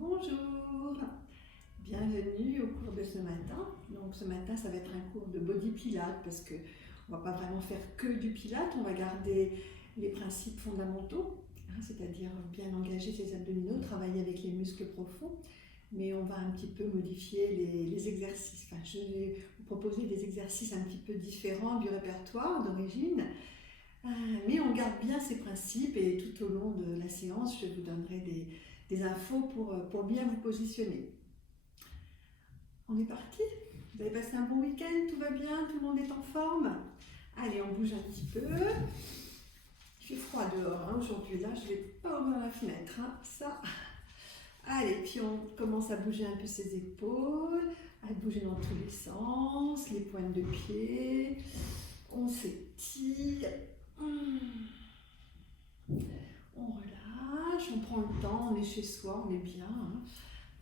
Bonjour, bienvenue au cours de ce matin. Donc ce matin, ça va être un cours de body pilates parce que on va pas vraiment faire que du pilates, on va garder les principes fondamentaux, c'est-à-dire bien engager ses abdominaux, travailler avec les muscles profonds, mais on va un petit peu modifier les exercices. Enfin, je vais vous proposer des exercices un petit peu différents du répertoire d'origine, mais on garde bien ces principes et tout au long de la séance, je vous donnerai des infos pour bien vous positionner. On est parti? Vous avez passé un bon week-end? Tout va bien? Tout le monde est en forme? Allez, on bouge un petit peu. Il fait froid dehors aujourd'hui, là je ne vais pas ouvrir la fenêtre, ça. Allez, puis on commence à bouger un peu ses épaules, à bouger dans tous les sens, les pointes de pied. On s'étire. On relâche, on prend le temps, on est chez soi, on est bien.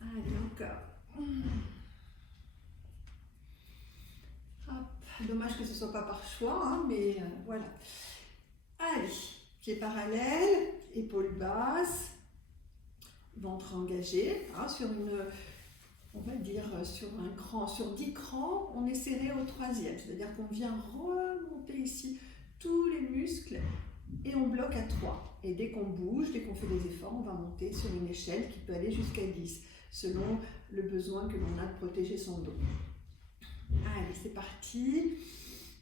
Allez, encore. Hop. Dommage que ce ne soit pas par choix, mais voilà. Allez, pieds parallèles, épaules basses, ventre engagé, sur une, on va dire sur un cran, sur 10 crans, on est serré au 3e, c'est-à-dire qu'on vient remonter ici tous les muscles et on bloque à 3. Et dès qu'on bouge, dès qu'on fait des efforts, on va monter sur une échelle qui peut aller jusqu'à 10, selon le besoin que l'on a de protéger son dos. Allez, c'est parti.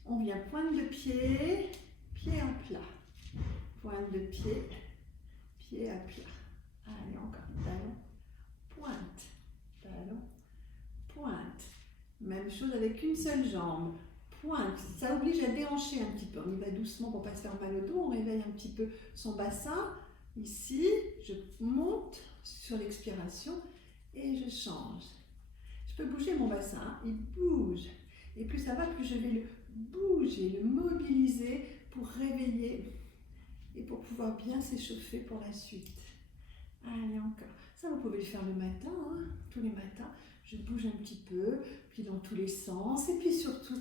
On vient pointe de pied, pied à plat. Pointe de pied, pied à plat. Allez, encore. Talon, pointe, talon, pointe. Même chose avec une seule jambe. Pointe. Ça oblige à déhancher un petit peu. On y va doucement pour ne pas se faire mal au dos. On réveille un petit peu son bassin. Ici, je monte sur l'expiration et je change. Je peux bouger mon bassin, il bouge. Et plus ça va, plus je vais le bouger, le mobiliser pour réveiller et pour pouvoir bien s'échauffer pour la suite. Allez, encore. Ça, vous pouvez le faire le matin, tous les matins. Je bouge un petit peu, puis dans tous les sens. Et puis surtout,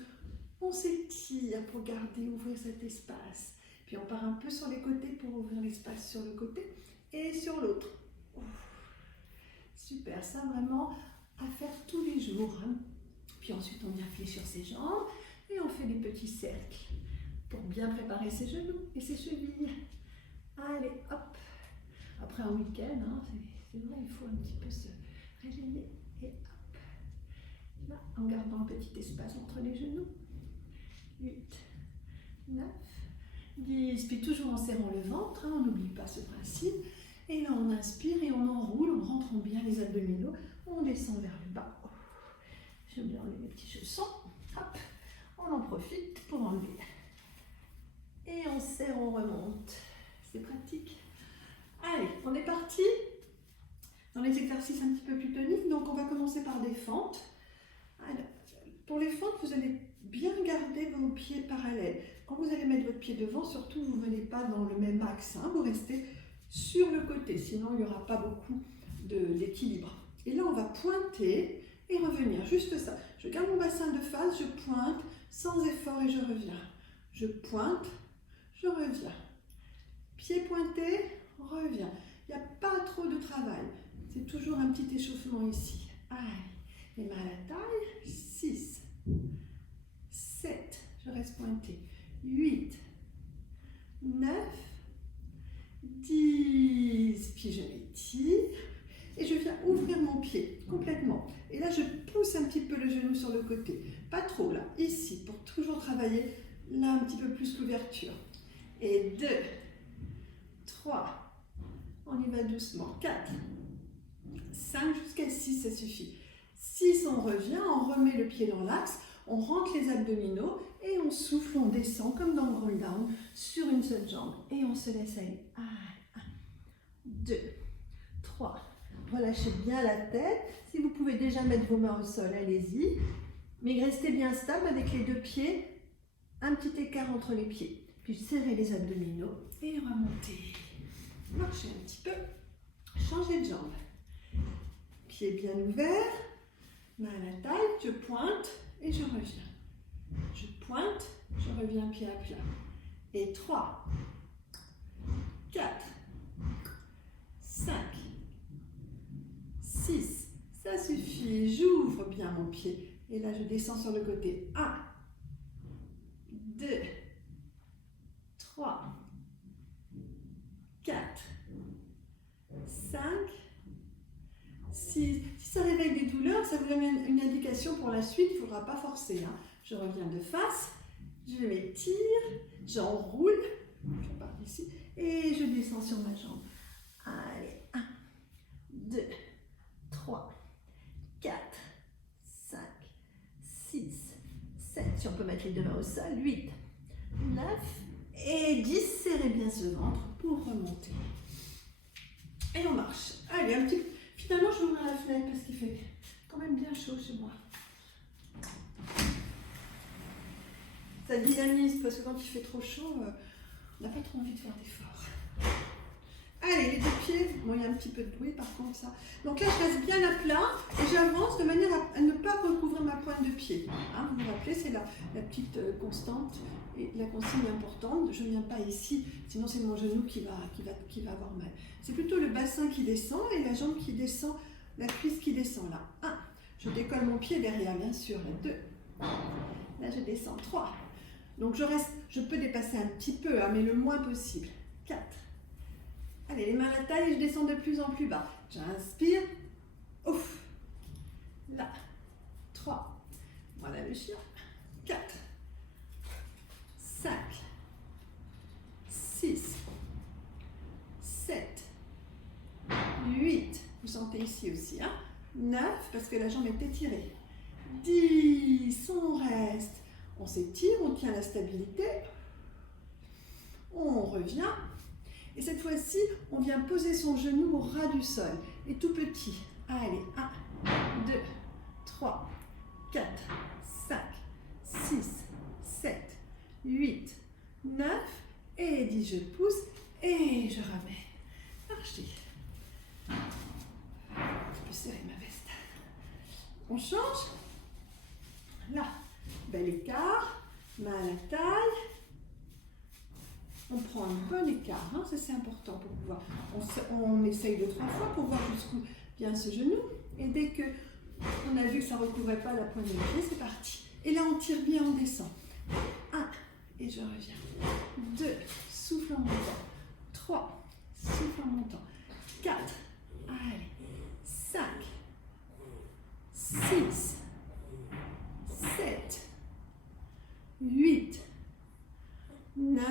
on s'étire pour garder, ouvrir cet espace. Puis on part un peu sur les côtés pour ouvrir l'espace sur le côté et sur l'autre. Super, ça vraiment à faire tous les jours. Puis ensuite, on vient fléchir ses jambes et on fait des petits cercles pour bien préparer ses genoux et ses chevilles. Allez, hop. Après un week-end, c'est vrai, il faut un petit peu se réveiller. Et hop. Là, en gardant un petit espace entre les genoux. 8, 9, 10. Puis toujours en serrant le ventre, on n'oublie pas ce principe. Et là, on inspire et on enroule en rentrant bien les abdominaux. On descend vers le bas. Je vais enlever mes petits chaussons. Hop, on en profite pour enlever. Et on serre, on remonte. C'est pratique. Allez, on est parti dans les exercices un petit peu plus toniques. Donc, on va commencer par des fentes. Alors, pour les fentes, vous allez bien garder vos pieds parallèles. Quand vous allez mettre votre pied devant, surtout, vous ne venez pas dans le même axe. Vous restez sur le côté, sinon il n'y aura pas beaucoup d'équilibre. Et là, on va pointer et revenir, juste ça. Je garde mon bassin de face, je pointe sans effort et je reviens. Je pointe, je reviens. Pied pointé, reviens. Il n'y a pas trop de travail. C'est toujours un petit échauffement ici. Allez, les mains à la taille. 6, 7, je reste pointé. 8, 9, 10, puis je m'étire et je viens ouvrir mon pied complètement. Et là, je pousse un petit peu le genou sur le côté. Pas trop là, ici, pour toujours travailler là un petit peu plus l'ouverture. Et 2, 3, on y va doucement. 4, 5, jusqu'à 6, ça suffit. 6, on revient, on remet le pied dans l'axe, on rentre les abdominaux et on souffle, on descend comme dans le roll down sur une seule jambe. Et on se laisse aller. 1, 2, 3. Relâchez bien la tête. Si vous pouvez déjà mettre vos mains au sol, allez-y. Mais restez bien stable avec les deux pieds. Un petit écart entre les pieds. Puis serrez les abdominaux et remontez. Marchez un petit peu. Changez de jambe. Pied bien ouvert. Main à la taille. Je pointe et je reviens. Je pointe, je reviens pied à plat. Et 3, 4, 5, 6. Ça suffit. J'ouvre bien mon pied. Et là, je descends sur le côté. 1, 2, 3, 4, 5, 6. Si ça réveille des douleurs, ça vous donne une indication pour la suite. Il ne faudra pas forcer. Hein. Je reviens de face. Je m'étire. J'enroule. Je pars ici. Et je descends sur ma jambe. Allez. 1, 2, 3, 4, 5, 6, 7. Si on peut mettre les deux mains au sol. 8, 9 et 10. Serrez bien ce ventre pour remonter. Et on marche. Allez, un petit peu. Finalement, je vais ouvrir la fenêtre parce qu'il fait quand même bien chaud chez moi. Ça dynamise parce que quand il fait trop chaud, on n'a pas trop envie de faire d'efforts. Allez, les deux pieds, bon, il y a un petit peu de bruit par contre ça. Donc là, je reste bien à plat et j'avance de manière à ne pas recouvrir ma pointe de pied. Hein, vous vous rappelez, c'est la petite constante et la consigne importante. Je ne viens pas ici, sinon c'est mon genou qui va avoir mal. C'est plutôt le bassin qui descend et la jambe qui descend, la cuisse qui descend là. 1, je décolle mon pied derrière, bien sûr. Là, 2, là je descends. 3, donc je peux dépasser un petit peu, hein, mais le moins possible. 4, allez, les mains à la taille et je descends de plus en plus bas. J'inspire. Ouf. Là. 3. Voilà le chien. 4. 5. 6. 7. 8. Vous sentez ici aussi. Hein? 9, parce que la jambe est étirée. 10. On reste. On s'étire, on tient la stabilité. On revient. Et cette fois-ci, on vient poser son genou au ras du sol. Et tout petit. Allez, 1, 2, 3, 4, 5, 6, 7, 8, 9 et 10. Je pousse et je ramène. Marchez. Je peux serrer ma veste. On change. Là, bel écart. Main à la taille. On prend un bon écart, hein, ça c'est important pour pouvoir. On essaye 2-3 fois pour voir jusqu'où vient ce genou. Et dès que on a vu que ça ne recouvrait pas la pointe de pied, c'est parti. Et là on tire bien, on descend. 1, et je reviens. 2, souffle en montant. 3, souffle en montant. 4, allez. 5, 6, 7, 8, 9,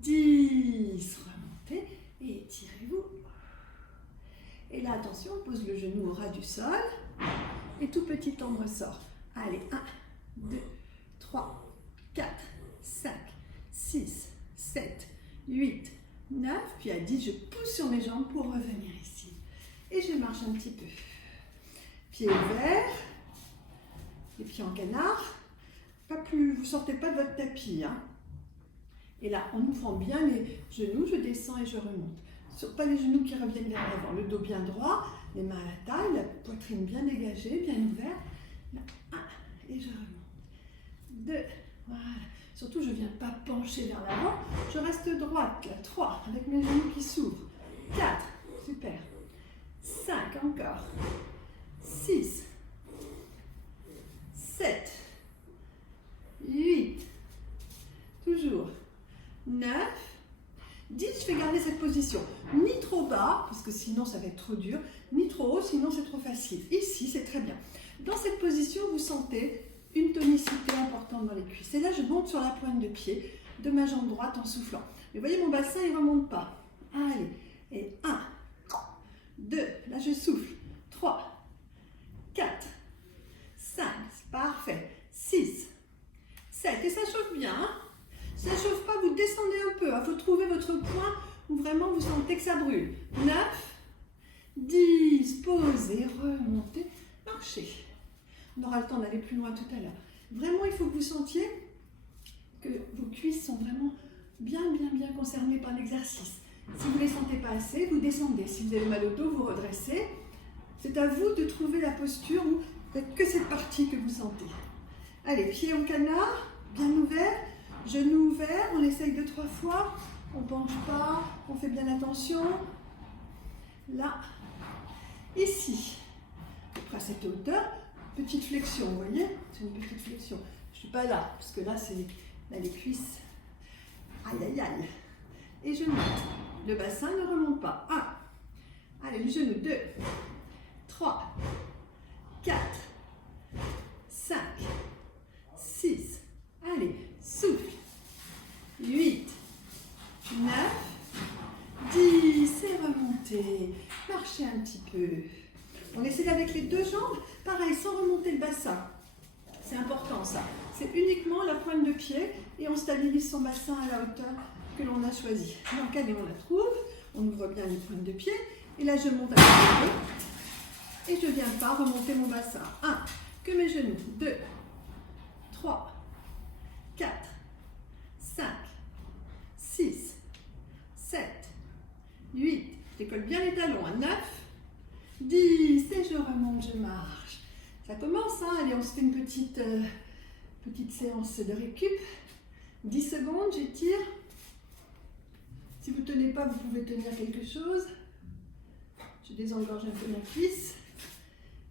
10, remontez et étirez-vous. Et là, attention, on pose le genou au ras du sol et tout petit temps ressort. Allez, 1, 2, 3, 4, 5, 6, 7, 8, 9, puis à 10, je pousse sur mes jambes pour revenir ici. Et je marche un petit peu. Pieds ouverts, les pieds en canard. Pas plus, vous ne sortez pas de votre tapis. Hein. Et là, en ouvrant bien les genoux, je descends et je remonte. Pas les genoux qui reviennent vers l'avant, le dos bien droit, les mains à la taille, la poitrine bien dégagée, bien ouverte. Là, 1, et je remonte. 2, voilà. Surtout, je ne viens pas pencher vers l'avant, je reste droite. Là, 3, avec mes genoux qui s'ouvrent. 4, super. 5, encore. 6, 7, 8, toujours. 9, 10, je vais garder cette position. Ni trop bas, parce que sinon ça va être trop dur, ni trop haut, sinon c'est trop facile. Ici, c'est très bien. Dans cette position, vous sentez une tonicité importante dans les cuisses. Et là, je monte sur la pointe de pied de ma jambe droite en soufflant. Mais vous voyez, mon bassin, il ne remonte pas. Allez, et 1, 2, là je souffle. 3, 4, 5, c'est parfait. 6, 7, et ça chauffe bien, hein? Ça ne chauffe pas, vous descendez un peu. Il faut trouver votre point où vraiment vous sentez que ça brûle. 9, 10, posez, remontez, marchez. On aura le temps d'aller plus loin tout à l'heure. Vraiment, il faut que vous sentiez que vos cuisses sont vraiment bien concernées par l'exercice. Si vous ne les sentez pas assez, vous descendez. Si vous avez mal au dos, vous redressez. C'est à vous de trouver la posture où peut-être que cette partie que vous sentez. Allez, pieds en canard, bien ouverts. Genoux ouverts, on essaye 2-3 fois, on ne penche pas, on fait bien attention. Là, Ici, à peu près à cette hauteur, petite flexion, vous voyez? C'est une petite flexion. Je ne suis pas là, parce que là, là, les cuisses. Aïe, aïe, aïe. Et je monte. Le bassin ne remonte pas. 1. Allez, le genou. 2, 3, 4, 5, 6. Allez, souffle. 8, 9, 10. Et remontez. Marchez un petit peu. On essaie avec les deux jambes. Pareil, sans remonter le bassin. C'est important ça. C'est uniquement la pointe de pied et on stabilise son bassin à la hauteur que l'on a choisie. Donc allez, on la trouve. On ouvre bien les pointes de pied. Et là, je monte à côté. Et je ne viens pas remonter mon bassin. 1. Que mes genoux. 2, 3, 4, 5, 6, 7, 8. Je décolle bien les talons. 9, 10. Et je remonte, je marche. Ça commence, hein. Allez, on se fait une petite séance de récup. 10 secondes, j'étire. Si vous ne tenez pas, vous pouvez tenir quelque chose. Je désengorge un peu la cuisse.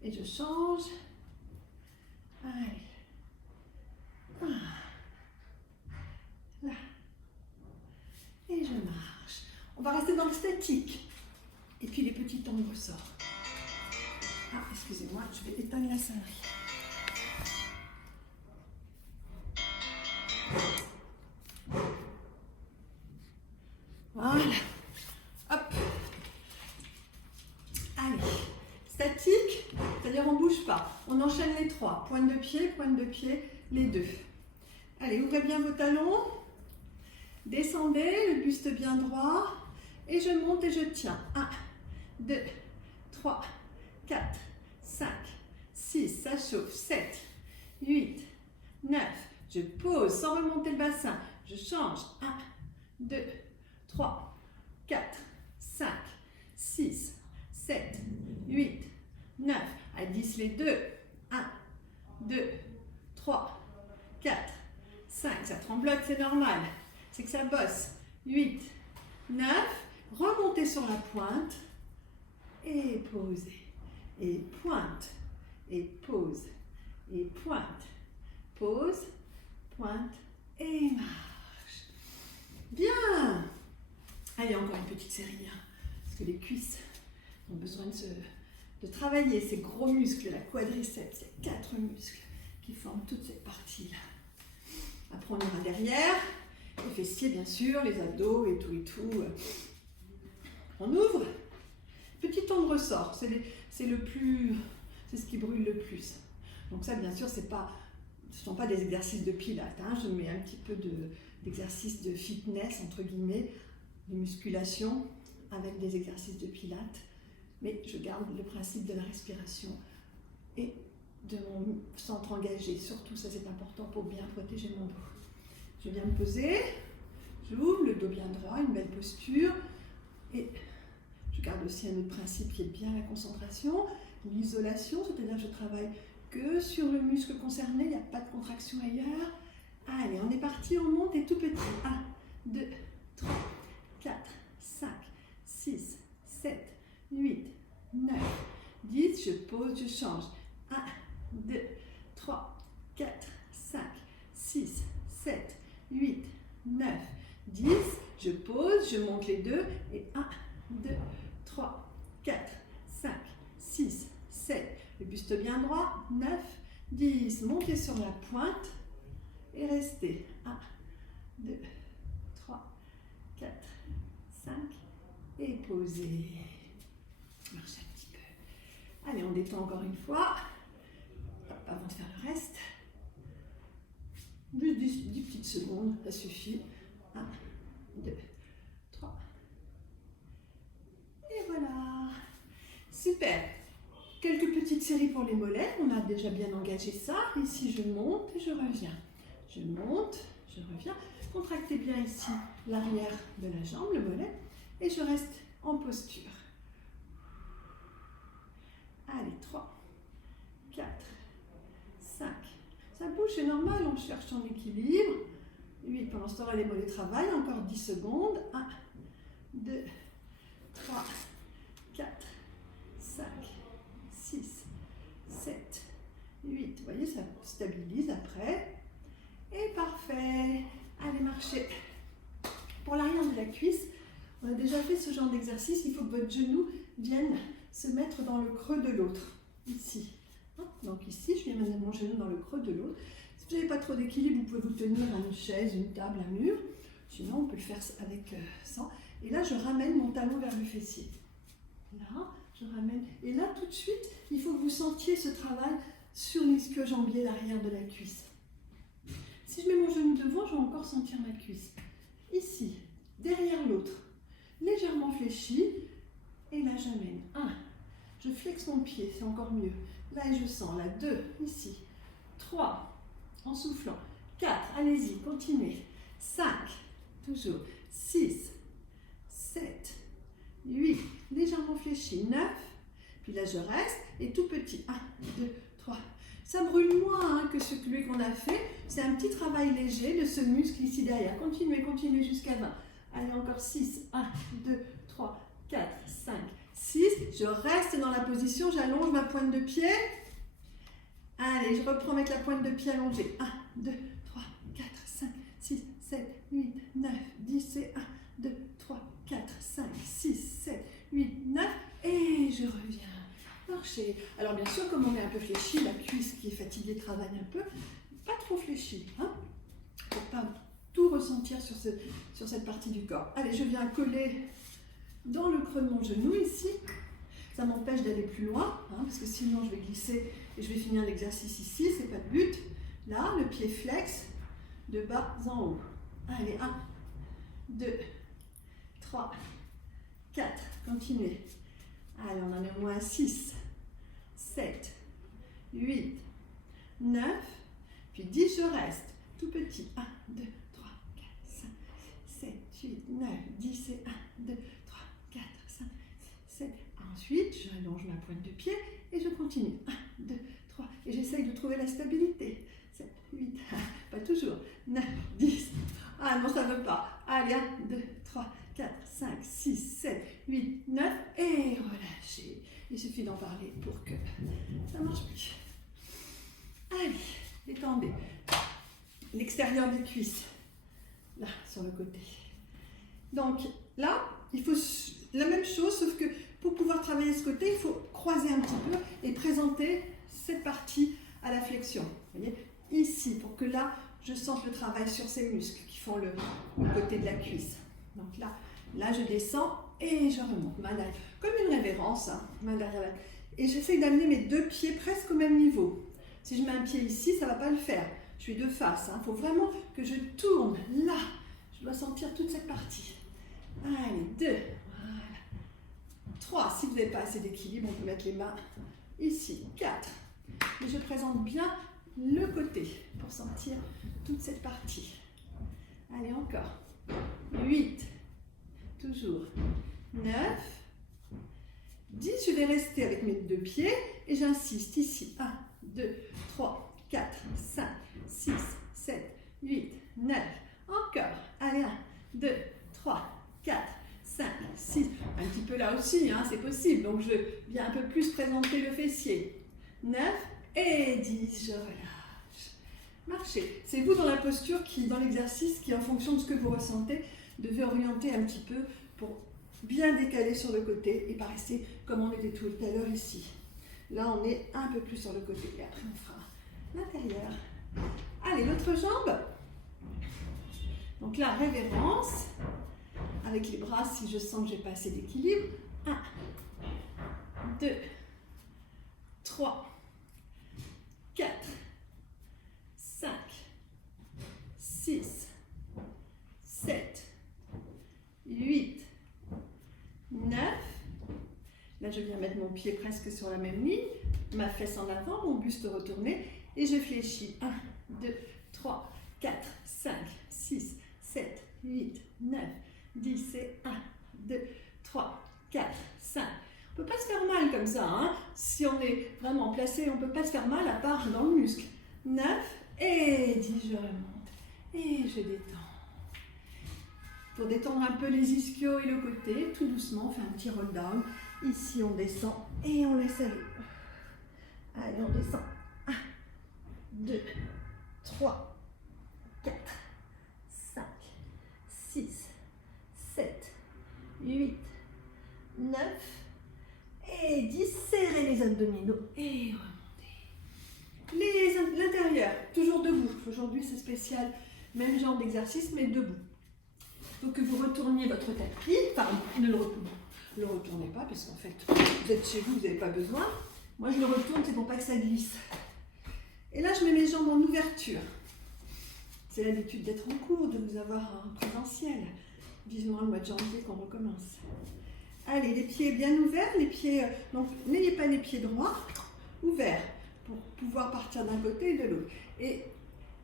Et je change. Allez. Là. Et je marche. On va rester dans le statique. Et puis les petits temps de ressort. Ah, excusez-moi, je vais éteindre la sonnerie. Voilà. Hop. Allez. Statique, c'est-à-dire on ne bouge pas. On enchaîne les 3. Pointe de pied, les 2. Allez, ouvrez bien vos talons. Descendez, le buste bien droit. Et je monte et je tiens. 1, 2, 3, 4, 5, 6. Ça chauffe. 7, 8, 9. Je pose sans remonter le bassin. Je change. 1, 2, 3, 4, 5, 6, 7, 8, 9. À 10 les 2. 1, 2, 3, 4, 5. Ça tremblote, c'est normal. C'est que ça bosse. 8, 9. Remontez sur la pointe. Et posez. Et pointe. Et pose. Et pointe. Pose. Pointe. Et marche. Bien. Allez, encore une petite série. Hein, parce que les cuisses ont besoin de travailler ces gros muscles, la quadriceps. Il y a 4 muscles qui forment toute cette partie-là. Après, on ira derrière. Les fessiers, bien sûr, les abdos et tout et tout. On ouvre. Petit temps de ressort. C'est ce qui brûle le plus. Donc ça, bien sûr, ce ne sont pas des exercices de pilates. Hein. Je mets un petit peu d'exercices de fitness, entre guillemets, de musculation avec des exercices de pilates. Mais je garde le principe de la respiration et de mon centre engagé. Surtout, ça c'est important pour bien protéger mon dos. Je viens me poser, j'ouvre, le dos bien droit, une belle posture. Et je garde aussi un autre principe qui est bien la concentration, l'isolation, c'est-à-dire que je travaille que sur le muscle concerné, il n'y a pas de contraction ailleurs. Allez, on est parti, on monte et tout petit. 1, 2, 3, 4, 5, 6, 7, 8, 9, 10. Je pose, je change. 1, 2, 3, 4, 5, 6, 7, 8, 9, 10. Je pose, je monte les 2 et 1, 2, 3, 4, 5, 6, 7. Le buste bien droit. 9, 10. Montez sur la pointe et restez. 1, 2, 3, 4, 5 et posez. Marchez un petit peu. Allez, on détend encore une fois. Hop, avant de faire le reste. Juste 10 petites secondes, ça suffit. 1, 2, 3. Et voilà. Super. Quelques petites séries pour les mollets. On a déjà bien engagé ça. Ici, je monte et je reviens. Je monte, je reviens. Contractez bien ici l'arrière de la jambe, le mollet. Et je reste en posture. Allez, 3, 4, 5. Ça bouge, c'est normal, on cherche son équilibre. 8, pendant ce temps-là, les mollets travaillent. Encore 10 secondes. 1, 2, 3, 4, 5, Vous voyez, ça stabilise après. Et parfait. Allez, marchez. Pour l'arrière de la cuisse, on a déjà fait ce genre d'exercice. Il faut que votre genou vienne se mettre dans le creux de l'autre. Ici. Donc ici, je viens mettre mon genou dans le creux de l'autre. Si vous n'avez pas trop d'équilibre, vous pouvez vous tenir à une chaise, une table, un mur. Sinon, on peut le faire avec ça. Et là, je ramène mon talon vers le fessier. Là, je ramène. Et là, tout de suite, il faut que vous sentiez ce travail sur l'ischio-jambier, l'arrière de la cuisse. Si je mets mon genou devant, je vais encore sentir ma cuisse. Ici, derrière l'autre, légèrement fléchi. Et là, j'amène. 1. Je flexe mon pied, c'est encore mieux. Là, je sens. Là, 2. Ici. 3. En soufflant. 4. Allez-y, continuez. 5. Toujours. 6. 7. 8. Légèrement fléchi. 9. Puis là, je reste. Et tout petit. 1, 2, 3. Ça brûle moins que celui qu'on a fait. C'est un petit travail léger de ce muscle ici derrière. Continuez, continuez jusqu'à 20. Allez, encore 6. 1, 2, 3, 4, 5, 6. Je reste dans la position. J'allonge ma pointe de pied. Allez, je reprends avec la pointe de pied allongée. 1, 2, 3, 4, 5, 6, 7, 8, 9, 10 et 1, 2, 3, 4, 5, 6, 7, 8, 9. Et je reviens. Marcher. Alors bien sûr, comme on est un peu fléchi, la cuisse qui est fatiguée travaille un peu, pas trop fléchi, pour pas tout ressentir sur cette partie du corps. Allez, je viens coller dans le creux de mon genou ici. Ça m'empêche d'aller plus loin, parce que sinon je vais glisser et je vais finir l'exercice ici, c'est pas le but. Là, le pied flex de bas en haut. Allez, 1, 2, 3, 4, continuez. Allez, on en est au moins 6, 7, 8, 9, puis 10, je reste. Tout petit. 1, 2, 3, 4, 5, 7, 8, 9, 10 et 1, 2, 3, 4, 5, 7. Ensuite, j'allonge ma pointe de pied et je continue. 1, 2, 3. Et j'essaye de trouver la stabilité. 7, 8, pas toujours. 9, 10. Ah non, ça ne veut pas. Allez, 1, 2, 3, 4, 5, 6, 7, 8, 9. Et relâchez. Il suffit d'en parler pour que ça marche plus. Allez, détendez. L'extérieur des cuisses. Là, sur le côté. Donc, là, il faut la même chose, sauf que pour pouvoir travailler ce côté, il faut croiser un petit peu et présenter cette partie à la flexion. Vous voyez, ici, pour que là, je sente le travail sur ces muscles qui font le côté de la cuisse. Donc là, je descends et je remonte. Main derrière, comme une révérence, main derrière la... Et j'essaie d'amener mes deux pieds presque au même niveau. Si je mets un pied ici, ça ne va pas le faire. Je suis de face. Il faut vraiment que je tourne là. Je dois sentir toute cette partie. Allez, 2. Voilà. 3. Si vous n'avez pas assez d'équilibre, on peut mettre les mains ici. 4. Et je présente bien le côté pour sentir toute cette partie. Allez, encore. 8. Toujours. 9. 10. Je vais rester avec mes deux pieds et j'insiste ici. 1, 2, 3, 4, 5, 6, 7, 8, 9. Encore. Allez, 1, 2, 3, 4, 5, 6. Un petit peu là aussi, c'est possible. Donc, je viens un peu plus présenter le fessier. 9 et 10. Je relâche. Marchez. C'est vous dans la posture dans l'exercice qui, en fonction de ce que vous ressentez, devez orienter un petit peu pour bien décaler sur le côté et pas rester comme on était tout à l'heure ici. Là, on est un peu plus sur le côté et après, on fera l'intérieur. Allez, l'autre jambe. Donc là, révérence. Avec les bras, si je sens que j'ai pas assez d'équilibre. 1, 2, 3, 4, 5, 6, 7, 8, 9. Là, je viens mettre mon pied presque sur la même ligne, ma fesse en avant, mon buste retourné, et je fléchis. 1, 2, 3, 4, 5, 6, 7, 8, 9, 10 et 1, 2, 3, 4, 5. On ne peut pas se faire mal comme ça. Si on est vraiment placé, on ne peut pas se faire mal à part dans le muscle. 9 et 10, je remonte. Et je détends. Pour détendre un peu les ischios et le côté, tout doucement, on fait un petit roll down. Ici, on descend et on laisse aller. Allez, on descend. 1, 3, 4, 5, 6, 7, 8, 9 et 10. Serrez les abdominaux et remontez. L'intérieur, toujours debout. Aujourd'hui, c'est spécial, même genre d'exercice, mais debout. Il faut que vous retourniez votre tapis. Enfin, ne le retournez pas, parce qu'en fait, vous êtes chez vous, vous n'avez pas besoin. Moi, je le retourne, c'est pour pas que ça glisse. Et là, je mets mes jambes en ouverture. C'est l'habitude d'être en cours, de vous avoir en présentiel. Vivement le mois de janvier qu'on recommence. Allez, les pieds bien ouverts, les pieds, donc n'ayez pas les pieds droits, ouverts, pour pouvoir partir d'un côté et de l'autre. Et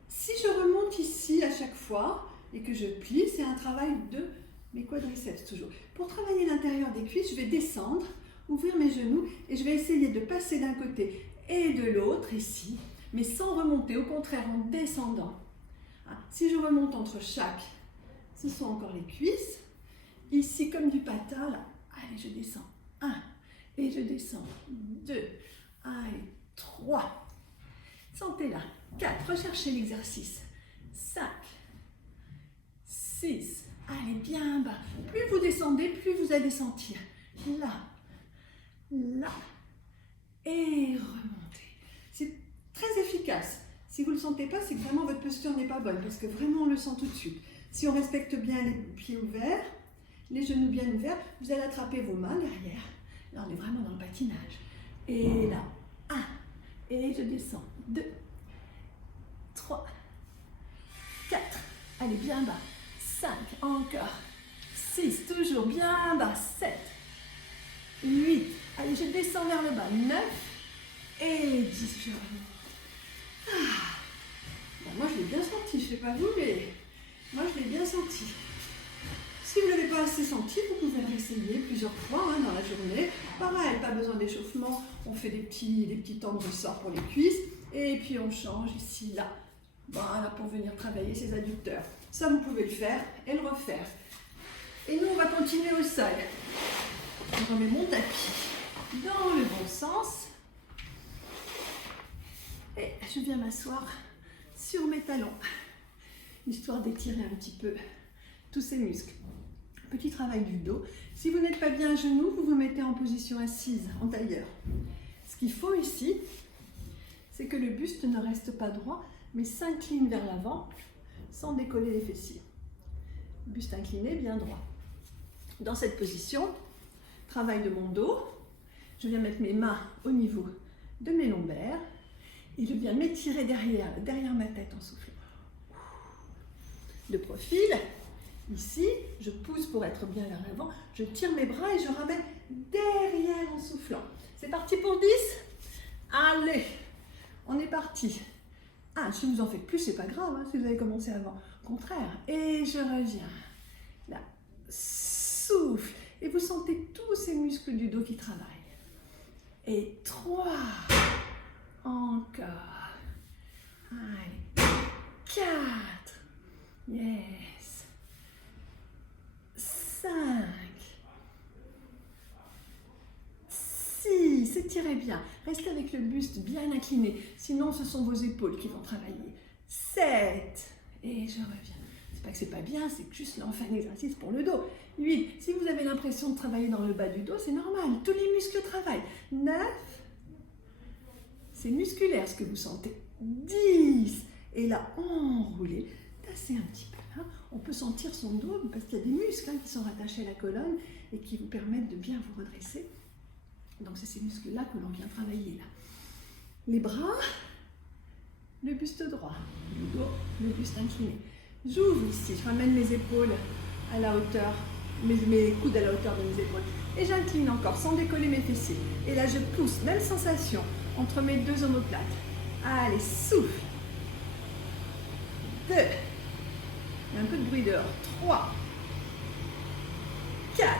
si je remonte ici à chaque fois, et que je plie, c'est un travail de mes quadriceps toujours. Pour travailler l'intérieur des cuisses, je vais descendre, ouvrir mes genoux, et je vais essayer de passer d'un côté et de l'autre, ici, mais sans remonter, au contraire, en descendant. Si je remonte entre chaque, ce sont encore les cuisses. Ici, comme du patin, là, allez, je descends. 1, et je descends. 2, allez, 3. Sentez là. 4, recherchez l'exercice. 5, 6, allez, bien bas. Plus vous descendez, plus vous allez sentir. Là, là, et remontez. C'est très efficace. Si vous ne le sentez pas, c'est que vraiment votre posture n'est pas bonne, parce que vraiment on le sent tout de suite. Si on respecte bien les pieds ouverts, les genoux bien ouverts, vous allez attraper vos mains derrière. Là, on est vraiment dans le patinage. Et là, 1, et je descends. 2, 3, 4, allez, bien bas. 5, encore. 6, toujours bien bas. 7, 8, allez, je descends vers le bas. 9 et 10, je remonte. Moi, je l'ai bien senti, je ne sais pas vous, mais moi, je l'ai bien senti. Si vous ne l'avez pas assez senti, vous pouvez réessayer plusieurs fois dans la journée. Pareil, pas besoin d'échauffement. On fait des petits temps de ressort pour les cuisses. Et puis, on change ici, là. Voilà, pour venir travailler ses adducteurs. Ça, vous pouvez le faire et le refaire. Et nous, on va continuer au sol. Je remets mon tapis dans le bon sens. Et je viens m'asseoir sur mes talons, histoire d'étirer un petit peu tous ces muscles. Petit travail du dos. Si vous n'êtes pas bien à genoux, vous vous mettez en position assise, en tailleur. Ce qu'il faut ici, c'est que le buste ne reste pas droit, mais s'incline vers l'avant, sans décoller les fessiers. Buste incliné, bien droit. Dans cette position, travail de mon dos. Je viens mettre mes mains au niveau de mes lombaires. Et je viens m'étirer derrière ma tête en soufflant. De profil, ici, je pousse pour être bien vers l'avant, je tire mes bras et je ramène derrière en soufflant. C'est parti pour 10. Allez, on est parti. Si vous en faites plus, c'est pas grave, si vous avez commencé avant. Au contraire, et je reviens. Là, souffle. Et vous sentez tous ces muscles du dos qui travaillent. Et 3. Encore. Allez. 4. Yes. 5. 6. Étirez bien. Restez avec le buste bien incliné. Sinon, ce sont vos épaules qui vont travailler. 7. Et je reviens. C'est pas que c'est pas bien, c'est juste là, on fait un exercice pour le dos. 8. Si vous avez l'impression de travailler dans le bas du dos, c'est normal. Tous les muscles travaillent. 9. C'est musculaire ce que vous sentez. 10. Et là, enroulez. Tassez un petit peu. On peut sentir son dos parce qu'il y a des muscles qui sont rattachés à la colonne et qui vous permettent de bien vous redresser. Donc, c'est ces muscles-là que l'on vient travailler là. Les bras, le buste droit. Le dos, le buste incliné. J'ouvre ici. Je ramène mes épaules à la hauteur, mes coudes à la hauteur de mes épaules. Et j'incline encore sans décoller mes fessiers. Et là, je pousse. Même sensation entre mes deux omoplates. Allez, souffle. 2. Il y a un peu de bruit dehors. 3. 4.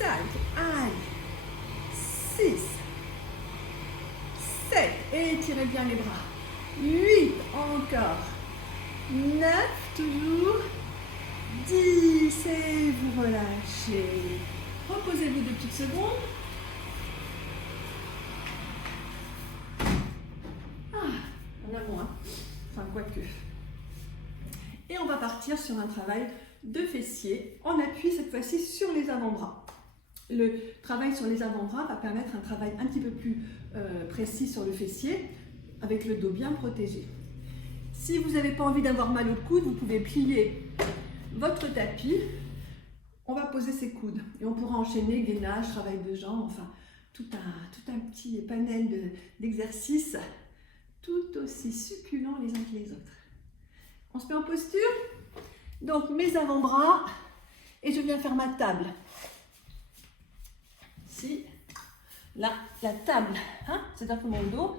5. Allez. 6. 7. Et étirez bien les bras. 8. Encore. 9. Toujours. 10. Et vous relâchez. Reposez-vous 2 petites secondes. En avant, quoique. Et on va partir sur un travail de fessiers. On appuie cette fois-ci sur les avant-bras. Le travail sur les avant-bras va permettre un travail un petit peu plus précis sur le fessier, avec le dos bien protégé. Si vous n'avez pas envie d'avoir mal au coude, vous pouvez plier votre tapis. On va poser ses coudes et on pourra enchaîner gainage, travail de jambes, enfin tout un petit panel d'exercices tout aussi succulents les uns que les autres. On se met en posture. Donc mes avant-bras et je viens faire ma table. Ici, là, la table, hein, c'est-à-dire que mon dos,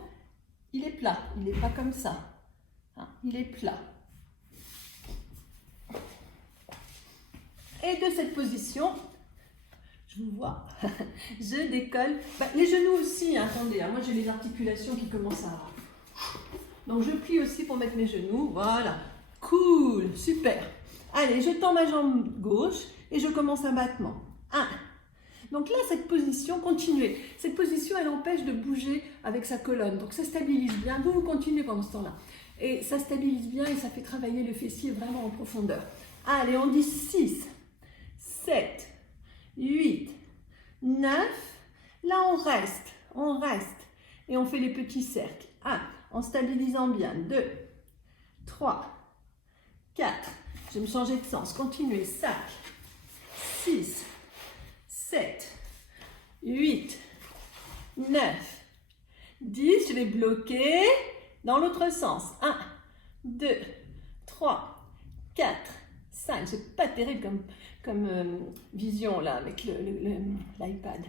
il est plat, il n'est pas comme ça. Hein, il est plat. Et de cette position, je vous vois, je décolle. Les genoux aussi, hein, attendez, hein, moi j'ai les articulations qui commencent à... Donc je plie aussi pour mettre mes genoux, voilà. Cool, super. Allez, je tends ma jambe gauche et je commence un battement. 1. Donc là, cette position, continuez. Cette position, elle empêche de bouger avec sa colonne. Donc ça stabilise bien. Vous continuez pendant ce temps-là. Et ça stabilise bien et ça fait travailler le fessier vraiment en profondeur. Allez, on dit 6, 7, 8, 9. Là, on reste. Et on fait les petits cercles. 1, en stabilisant bien. 2, 3, 4. Je vais me changer de sens. Continuez. 5, 6, 7, 8, 9, 10. Je vais bloquer dans l'autre sens. 1, 2, 3, 4, 5. C'est pas terrible comme vision là avec l'iPad.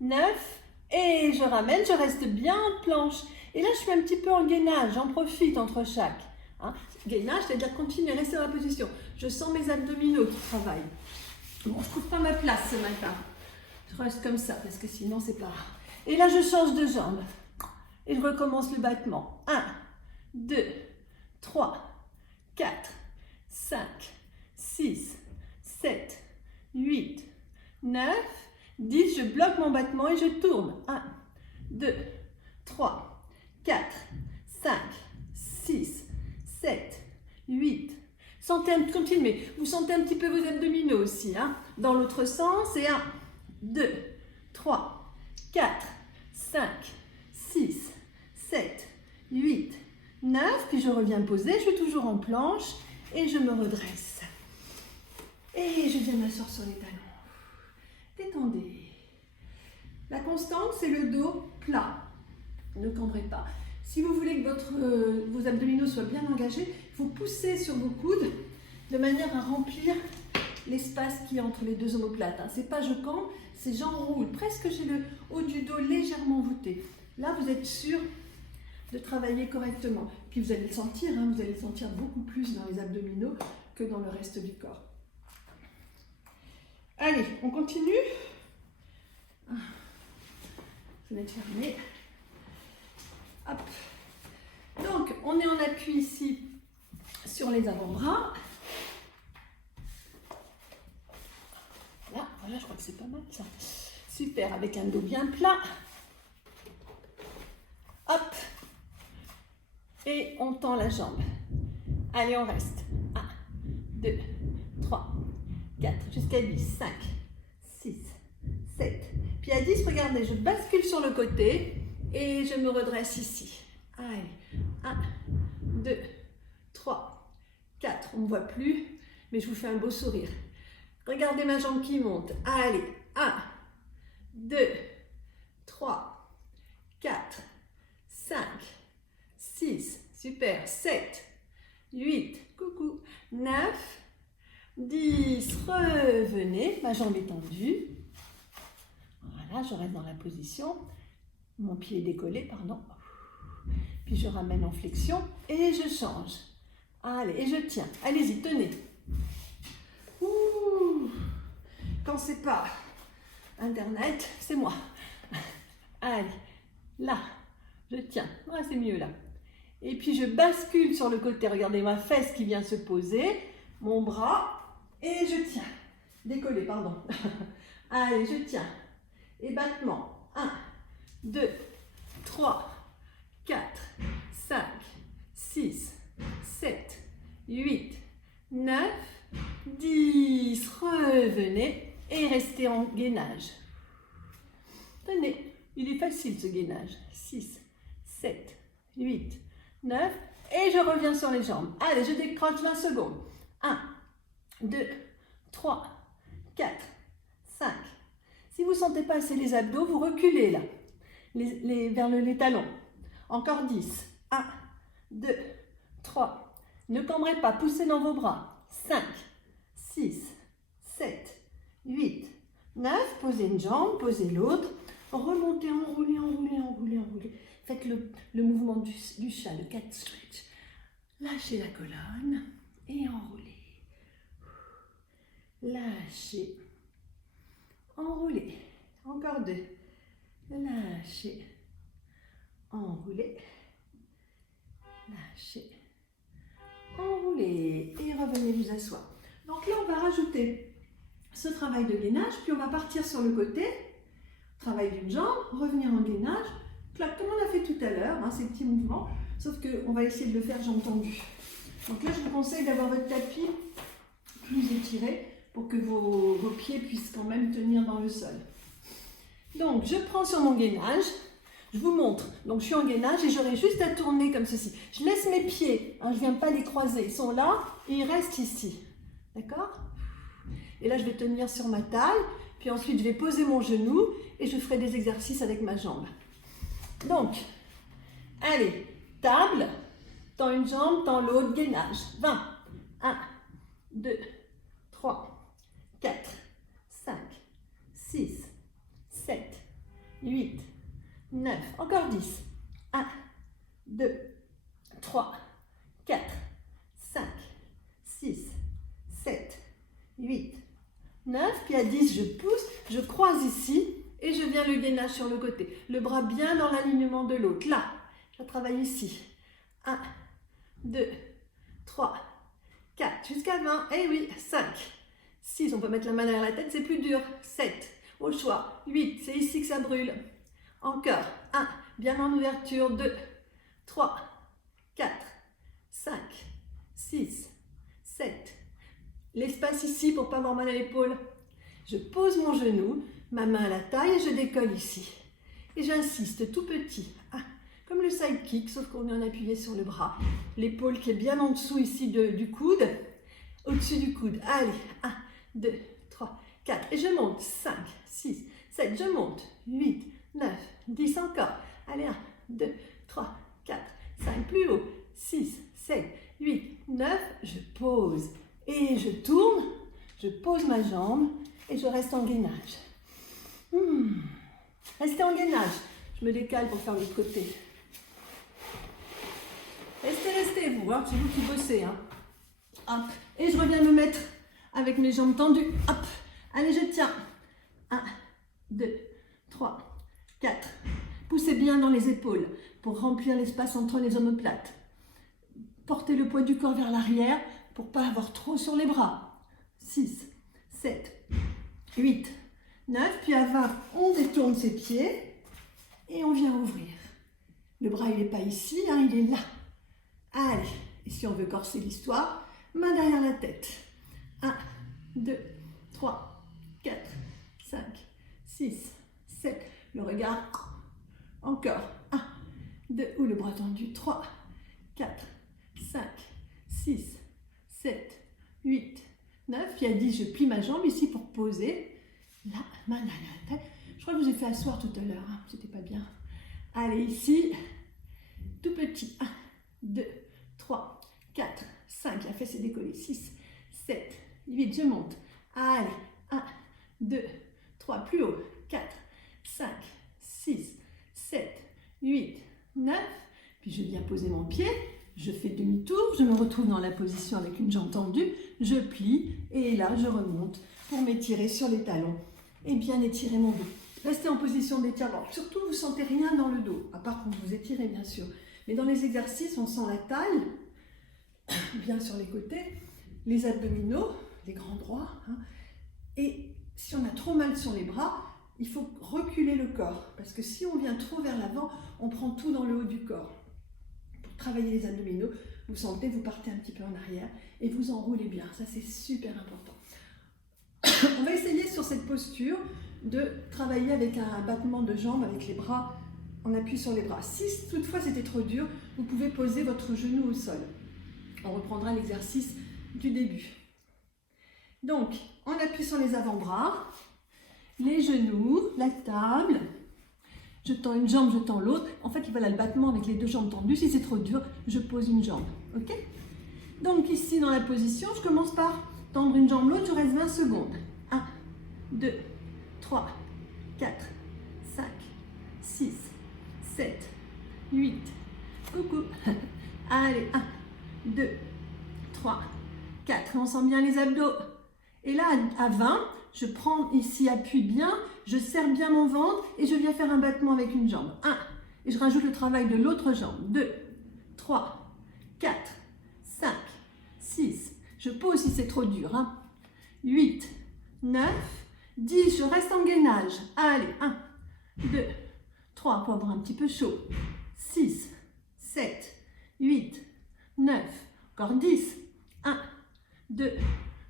9. Et je ramène, je reste bien en planche. Et là, je suis un petit peu en gainage. J'en profite entre chaque. Hein. Gainage, c'est-à-dire continuer, rester dans la position. Je sens mes abdominaux qui travaillent. Bon, je ne trouve pas ma place ce matin. Je reste comme ça parce que sinon, c'est pas... Et là, je change de jambe. Et je recommence le battement. 1, 2, 3, 4, 5, 6, 7, 8, 9, 10. Je bloque mon battement et je tourne. 1, 2, 3, 4, 5, 6, 7, 8. Continuez. Vous sentez un petit peu vos abdominaux aussi. Hein, dans l'autre sens. Et 1, 2, 3, 4, 5, 6, 7, 8, 9. Puis je reviens poser. Je suis toujours en planche. Et je me redresse. Et je viens m'asseoir sur les talons. Détendez. La constante, c'est le dos plat. Ne cambrez pas. Si vous voulez que vos abdominaux soient bien engagés, il faut pousser sur vos coudes de manière à remplir l'espace qui est entre les deux omoplates. Hein. C'est pas je cambre, c'est j'enroule. Presque j'ai le haut du dos légèrement voûté. Là, vous êtes sûr de travailler correctement. Puis vous allez le sentir, hein, vous allez le sentir beaucoup plus dans les abdominaux que dans le reste du corps. Allez, on continue. Fenêtre fermée. Hop. Donc, on est en appui ici sur les avant-bras. Voilà, je crois que c'est pas mal ça. Super, avec un dos bien plat. Hop. Et on tend la jambe. Allez, on reste. 1, 2, 3, 4, jusqu'à 10, 5, 6, 7. Puis à 10, regardez, je bascule sur le côté et je me redresse ici. Allez, 1, 2, 3, 4. On ne me voit plus, mais je vous fais un beau sourire. Regardez ma jambe qui monte. Allez, 1, 2, 3, 4, 5, 6, super, 7, 8, coucou, 9, 10, revenez, ma jambe est tendue. Voilà, je reste dans la position. Mon pied est décollé, pardon. Puis je ramène en flexion et je change. Allez, et je tiens. Allez-y, tenez. Ouh. Quand c'est pas Internet, c'est moi. Allez, là, je tiens. Ouais, c'est mieux là. Et puis je bascule sur le côté. Regardez ma fesse qui vient se poser. Mon bras et je tiens. Décollé, pardon. Allez, je tiens. Et battement. 1, 2, 3, 4, 5, 6, 7, et en gainage. Tenez, il est facile ce gainage. 6, 7, 8, 9. Et je reviens sur les jambes. Allez, je décroche 20 secondes. 1, 2, 3, 4, 5. Si vous ne sentez pas assez les abdos, vous reculez là, vers les talons. Encore 10. 1, 2, 3. Ne cambrez pas, poussez dans vos bras. 5, 6, 7, 8, 9. Posez une jambe, posez l'autre. Remontez, enroulez, enroulez, enroulez, enroulez. Faites le mouvement du chat, le cat stretch. Lâchez la colonne et enroulez. Lâchez. Enroulez. Encore 2. Lâchez. Enroulez. Lâchez. Enroulez. Et revenez vous asseoir. Donc là, on va rajouter ce travail de gainage, puis on va partir sur le côté. Travail d'une jambe, revenir en gainage. Clac, comme on a fait tout à l'heure, hein, ces petits mouvements, sauf qu'on va essayer de le faire jambes tendues. Donc là, je vous conseille d'avoir votre tapis plus étiré pour que vos pieds puissent quand même tenir dans le sol. Donc, je prends sur mon gainage, je vous montre. Donc, je suis en gainage et j'aurai juste à tourner comme ceci. Je laisse mes pieds, hein, je ne viens pas les croiser, ils sont là et ils restent ici. D'accord? Et là, je vais tenir sur ma taille, puis ensuite, je vais poser mon genou et je ferai des exercices avec ma jambe. Donc, allez, table, tends une jambe, tends l'autre, gainage. 20. 1, 2, 3, 4, 5, 6, 7, 8, 9. Encore 10. 1, 2, 3, 4, 5, 6, 7, 8, 9. Puis à 10, je pousse, je croise ici. Et je viens le gainage sur le côté. Le bras bien dans l'alignement de l'autre. Là, je travaille ici. 1, 2, 3, 4, jusqu'à 20. Et oui, 5, 6, on peut mettre la main derrière la tête, c'est plus dur. 7, au choix. 8, c'est ici que ça brûle. Encore. 1, bien en ouverture. 2, 3, 4, 5, 6, 7. L'espace ici pour ne pas avoir mal à l'épaule. Je pose mon genou. Ma main à la taille et je décolle ici. Et j'insiste, tout petit. Ah, comme le side kick, sauf qu'on est en appuyé sur le bras. L'épaule qui est bien en dessous ici du coude. Au-dessus du coude. Allez, 1, 2, 3, 4. Et je monte. 5, 6, 7. Je monte. 8, 9, 10 encore. Allez, 1, 2, 3, 4, 5. Plus haut. 6, 7, 8, 9. Je pose. Et je tourne. Je pose ma jambe. Et je reste en gainage. Restez en gainage. Je me décale pour faire l'autre côté. Restez vous, hein. C'est vous qui bossez. Hein. Hop. Et je reviens me mettre avec mes jambes tendues. Hop. Allez, je tiens. 1, 2, 3, 4. Poussez bien dans les épaules pour remplir l'espace entre les omoplates. Portez le poids du corps vers l'arrière pour ne pas avoir trop sur les bras. 6, 7, 8, 9, puis à 20, on détourne ses pieds et on vient ouvrir. Le bras, il n'est pas ici, hein, il est là. Allez, et si on veut corser l'histoire, main derrière la tête. 1, 2, 3, 4, 5, 6, 7. Le regard, encore. 1, 2, ou le bras tendu. 3, 4, 5, 6, 7, 8, 9. Puis à 10, je plie ma jambe ici pour poser. Là, main derrière la tête. Je crois que je vous ai fait asseoir tout à l'heure. Hein. C'était pas bien. Allez, ici. Tout petit. 1, 2, 3, 4, 5. La fesse est décollée. 6, 7, 8. Je monte. Allez. 1, 2, 3. Plus haut. 4, 5, 6, 7, 8, 9. Puis je viens poser mon pied. Je fais demi-tour. Je me retrouve dans la position avec une jambe tendue. Je plie. Et là, je remonte pour m'étirer sur les talons et bien étirer mon dos. Restez en position d'étirement. Surtout, vous ne sentez rien dans le dos, à part quand vous étirez, bien sûr. Mais dans les exercices, on sent la taille, bien sur les côtés, les abdominaux, les grands droits. Hein. Et si on a trop mal sur les bras, il faut reculer le corps. Parce que si on vient trop vers l'avant, on prend tout dans le haut du corps. Pour travailler les abdominaux, vous sentez, vous partez un petit peu en arrière et vous enroulez bien. Ça, c'est super important. On va essayer sur cette posture de travailler avec un battement de jambes, avec les bras, on appuie sur les bras. Si toutefois c'était trop dur, vous pouvez poser votre genou au sol. On reprendra l'exercice du début. Donc, on appuie sur les avant-bras, les genoux, la table. Je tends une jambe, je tends l'autre. En fait, voilà le battement avec les deux jambes tendues. Si c'est trop dur, je pose une jambe. Ok? Donc ici, dans la position, je commence par tendre une jambe, l'autre, je reste 20 secondes. 1, 2, 3, 4, 5, 6, 7, 8. Coucou. Allez, 1, 2, 3, 4. On sent bien les abdos. Et là, à 20, je prends ici, appuie bien, je serre bien mon ventre et je viens faire un battement avec une jambe. 1. Et je rajoute le travail de l'autre jambe. 2, 3, 4, 5, 6. Je pose si c'est trop dur. 8, 9, 10. Je reste en gainage. Allez, 1, 2, 3 pour avoir un petit peu chaud. 6, 7, 8, 9. Encore 10. 1, 2,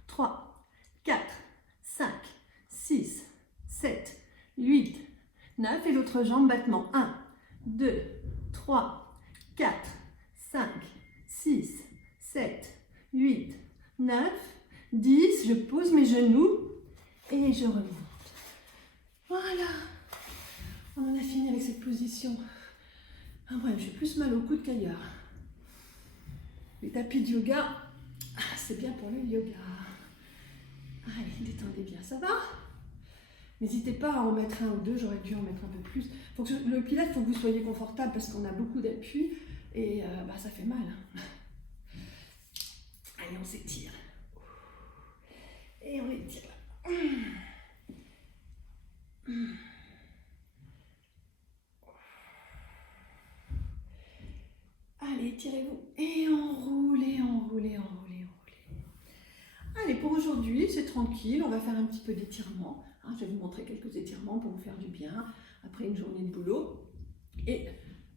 3, 4, 5, 6, 7, 8, 9. Et l'autre jambe, battement. 1, 2, 3, 4, 5, 6, 7, 8, 9, 10. Je pose mes genoux et je remonte. Voilà. On en a fini avec cette position. Bref, j'ai plus mal au coude qu'ailleurs. Les tapis de yoga, c'est bien pour le yoga. Allez, détendez bien, ça va? N'hésitez pas à en mettre un ou deux, j'aurais dû en mettre un peu plus. Le pilates, il faut que vous soyez confortable parce qu'on a beaucoup d'appui et ça fait mal. Allez, on s'étire. Et on étire là. Allez, tirez-vous. Et enroulez, enroulez, enroulez, enroulez. Allez, pour aujourd'hui, c'est tranquille. On va faire un petit peu d'étirement. Je vais vous montrer quelques étirements pour vous faire du bien après une journée de boulot. Et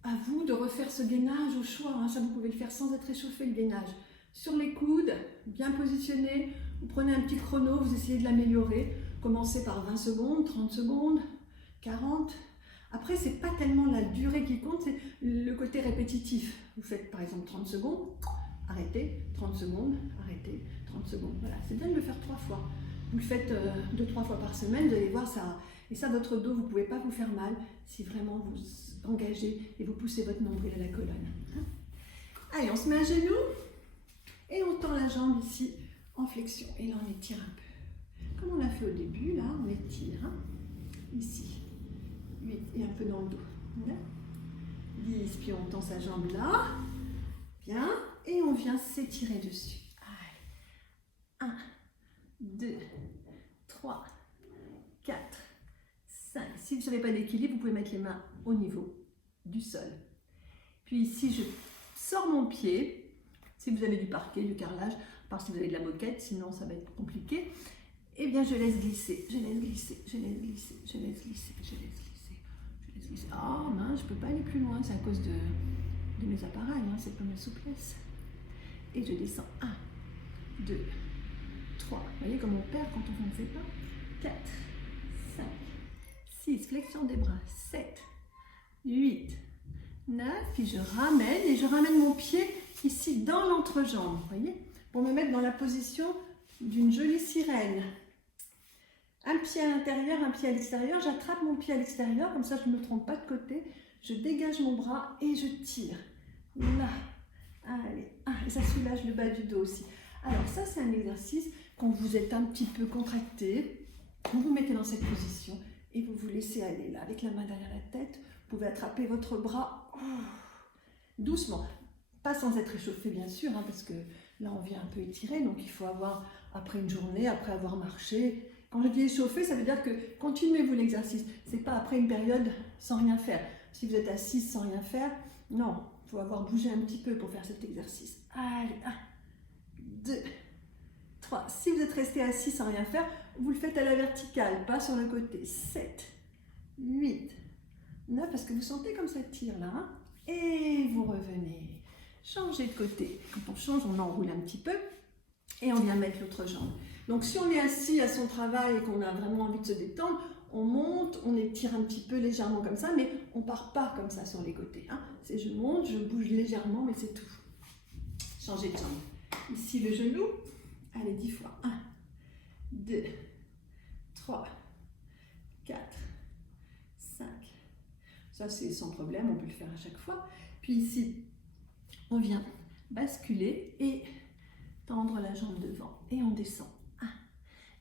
à vous de refaire ce gainage au choix. Ça, vous pouvez le faire sans être échauffé, le gainage. Sur les coudes, bien positionné. Vous prenez un petit chrono, vous essayez de l'améliorer. Commencez par 20 secondes, 30 secondes, 40. Après, ce n'est pas tellement la durée qui compte, c'est le côté répétitif. Vous faites par exemple 30 secondes, arrêtez, 30 secondes, arrêtez, 30 secondes. Voilà, c'est bien de le faire 3 fois. Vous le faites 2-3 fois par semaine, vous allez voir ça. Et ça, votre dos, vous ne pouvez pas vous faire mal si vraiment vous engagez et vous poussez votre nombril à la colonne. Allez, on se met à genoux et on tend la jambe ici en flexion. Et là, on étire un peu. Comme on l'a fait au début, là, on étire ici. 8 et un peu dans le dos. Voilà. 10, puis on tend sa jambe là. Bien. Et on vient s'étirer dessus. Allez. 1, 2, 3, 4, 5. Si vous n'avez pas d'équilibre, vous pouvez mettre les mains au niveau du sol. Puis ici, je sors mon pied. Si vous avez du parquet, du carrelage, à part si vous avez de la moquette, sinon ça va être compliqué. Eh bien, je laisse glisser, je laisse glisser, je laisse glisser, je laisse glisser, je laisse glisser. Oh mince, je ne peux pas aller plus loin, c'est à cause de mes appareils, c'est pas ma souplesse. Et je descends. 1, 2, 3. Vous voyez comme on perd quand on ne fait pas. 4, 5, 6, flexion des bras. 7, 8, 9. Puis je ramène et je ramène mon pied ici dans l'entrejambe. Vous voyez, pour me mettre dans la position d'une jolie sirène. Un pied à l'intérieur, un pied à l'extérieur. J'attrape mon pied à l'extérieur, comme ça je ne me trompe pas de côté. Je dégage mon bras et je tire. Là. Allez. Et ça soulage le bas du dos aussi. Alors ça, c'est un exercice quand vous êtes un petit peu contracté. Vous vous mettez dans cette position et vous vous laissez aller. Là, avec la main derrière la tête, vous pouvez attraper votre bras doucement. Pas sans être échauffé, bien sûr, parce que là, on vient un peu étirer. Donc, il faut avoir, après une journée, après avoir marché... Quand je dis échauffer, ça veut dire que continuez-vous l'exercice. Ce n'est pas après une période sans rien faire. Si vous êtes assis sans rien faire, non, il faut avoir bougé un petit peu pour faire cet exercice. Allez, 1, 2, 3. Si vous êtes resté assis sans rien faire, vous le faites à la verticale, pas sur le côté. 7, 8, 9, parce que vous sentez comme ça tire là. Et vous revenez. Changez de côté. Quand on change, on enroule un petit peu et on vient mettre l'autre jambe. Donc si on est assis à son travail et qu'on a vraiment envie de se détendre, on monte, on étire un petit peu légèrement comme ça, mais on ne part pas comme ça sur les côtés. Hein. C'est je monte, je bouge légèrement, mais c'est tout. Changer de jambe. Ici le genou, allez 10 fois. 1, 2, 3, 4, 5. Ça c'est sans problème, on peut le faire à chaque fois. Puis ici, on vient basculer et tendre la jambe devant et on descend.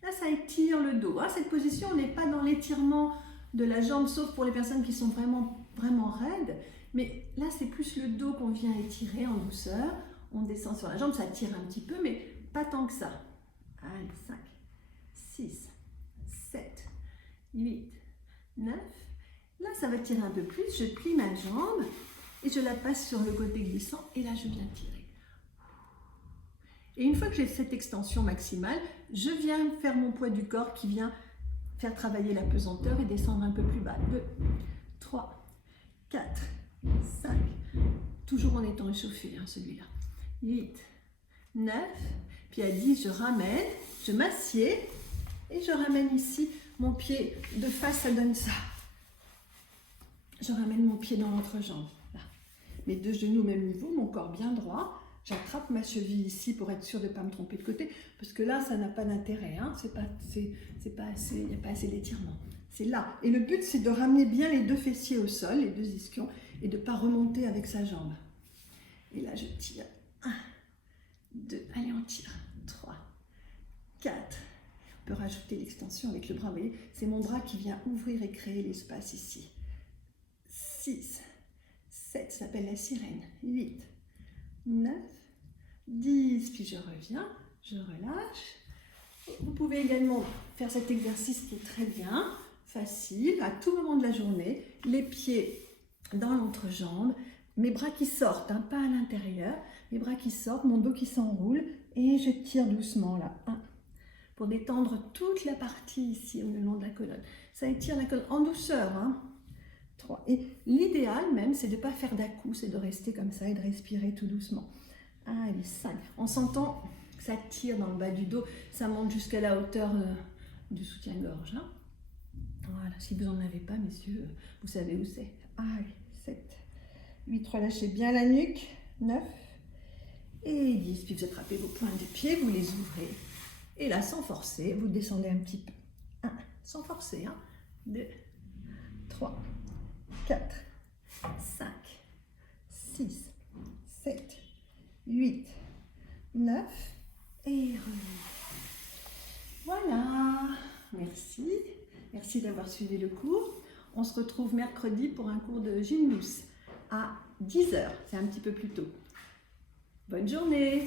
Là, ça étire le dos. Cette position, on n'est pas dans l'étirement de la jambe, sauf pour les personnes qui sont vraiment, vraiment raides. Mais là, c'est plus le dos qu'on vient étirer en douceur. On descend sur la jambe, ça tire un petit peu, mais pas tant que ça. Allez, 5, 6, 7, 8, 9. Là, ça va tirer un peu plus. Je plie ma jambe et je la passe sur le côté glissant. Et là, je viens tirer. Et une fois que j'ai cette extension maximale, je viens faire mon poids du corps qui vient faire travailler la pesanteur et descendre un peu plus bas. 2, 3, 4, 5. Toujours en étant échauffé, hein, celui-là. 8, 9. Puis à 10, je ramène, je m'assieds et je ramène ici mon pied de face, ça donne ça. Je ramène mon pied dans l'entrejambe. Là. Mes deux genoux au même niveau, mon corps bien droit. J'attrape ma cheville ici pour être sûre de ne pas me tromper de côté, parce que là, ça n'a pas d'intérêt, hein. C'est pas assez, il n'y a pas assez d'étirement. C'est là. Et le but, c'est de ramener bien les deux fessiers au sol, les deux ischions, et de ne pas remonter avec sa jambe. Et là, je tire. 1, 2, allez, on tire. 3, 4. On peut rajouter l'extension avec le bras, vous voyez, c'est mon bras qui vient ouvrir et créer l'espace ici. 6, 7, ça s'appelle la sirène. 8, 9, 10, puis je reviens, je relâche. Vous pouvez également faire cet exercice qui est très bien, facile, à tout moment de la journée, les pieds dans l'entrejambe, mes bras qui sortent, hein, pas à l'intérieur, mes bras qui sortent, mon dos qui s'enroule, et je tire doucement là, 1, pour détendre toute la partie ici, le long de la colonne. Ça étire la colonne en douceur, hein. 3. Et l'idéal même, c'est de ne pas faire d'à-coups, c'est de rester comme ça et de respirer tout doucement. Allez, 5. On s'entend que ça tire dans le bas du dos, ça monte jusqu'à la hauteur du soutien-gorge. Hein. Voilà, si vous n'en avez pas, messieurs, vous savez où c'est. Allez, 7, 8, relâchez bien la nuque, 9 et 10. Puis vous attrapez vos pointes de pied, vous les ouvrez. Et là, sans forcer, vous descendez un petit peu. 1, sans forcer, 2, 3, 4, 5, 6, 7, 8, 9 et revenez. Voilà, merci. Merci d'avoir suivi le cours. On se retrouve mercredi pour un cours de gymnousse à 10 h. C'est un petit peu plus tôt. Bonne journée.